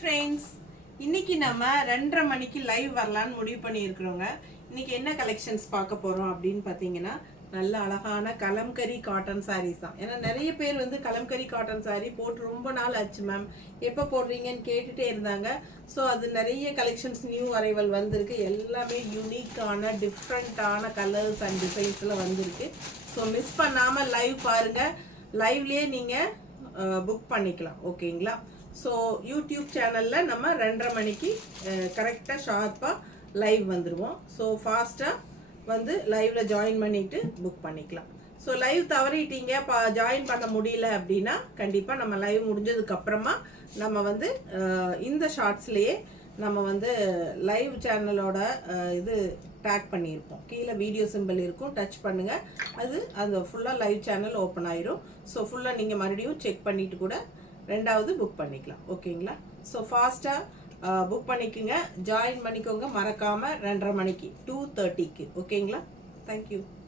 friends, இன்னைக்கு நம்ம 2:30 மணிக்கு லைவ் வரலாம்னு முடிவு பண்ணியிருக்கிறோங்க. இன்னைக்கு என்ன கலெக்ஷன்ஸ் பார்க்க போறோம் அப்படின்னு பார்த்தீங்கன்னா, நல்ல அழகான கலம்கரி காட்டன் சாரீஸ் தான். ஏன்னா நிறைய பேர் வந்து கலம்கரி காட்டன் சாரீ போட்டு ரொம்ப நாள் ஆச்சு மேம், எப்போ போடுறீங்கன்னு கேட்டுட்டே இருந்தாங்க. ஸோ அது நிறைய கலெக்ஷன்ஸ் நியூ அரைவல் வந்திருக்கு. எல்லாமே யூனிக்கான டிஃப்ரெண்ட்டான கலர்ஸ் அண்ட் டிசைன்ஸில் வந்திருக்கு. ஸோ மிஸ் பண்ணாமல் லைவ் பாருங்க. லைவ்லேயே நீங்கள் புக் பண்ணிக்கலாம். ஓகேங்களா? ஸோ யூடியூப் சேனலில் நம்ம 2:30 மணிக்கு கரெக்டாக ஷார்ப்பாக லைவ் வந்துடுவோம். ஸோ ஃபாஸ்ட்டாக வந்து லைவில் ஜாயின் பண்ணிவிட்டு புக் பண்ணிக்கலாம். ஸோ லைவ் தவறிட்டீங்க, ஜாயின் பண்ண முடியல அப்படின்னா கண்டிப்பாக நம்ம லைவ் முடிஞ்சதுக்கப்புறமா நம்ம வந்து இந்த ஷார்ட்ஸ்லேயே நம்ம வந்து லைவ் சேனலோட இது டேக் பண்ணியிருப்போம். கீழே வீடியோ சிம்பிள் இருக்கும், டச் பண்ணுங்கள். அது ஃபுல்லாக லைவ் சேனல் ஓப்பன் ஆயிரும். ஸோ ஃபுல்லாக நீங்கள் மறுபடியும் செக் பண்ணிவிட்டு கூட ரெண்டாவது புக் பண்ணிக்கலாம். ஓகேங்களா? ஸோ ஃபாஸ்ட்டாக புக் பண்ணிக்கோங்க, ஜாயின் பண்ணிக்கோங்க. மறக்காமல் 2:30 மணிக்கு 2:30க்கு. ஓகேங்களா? தேங்க்யூ.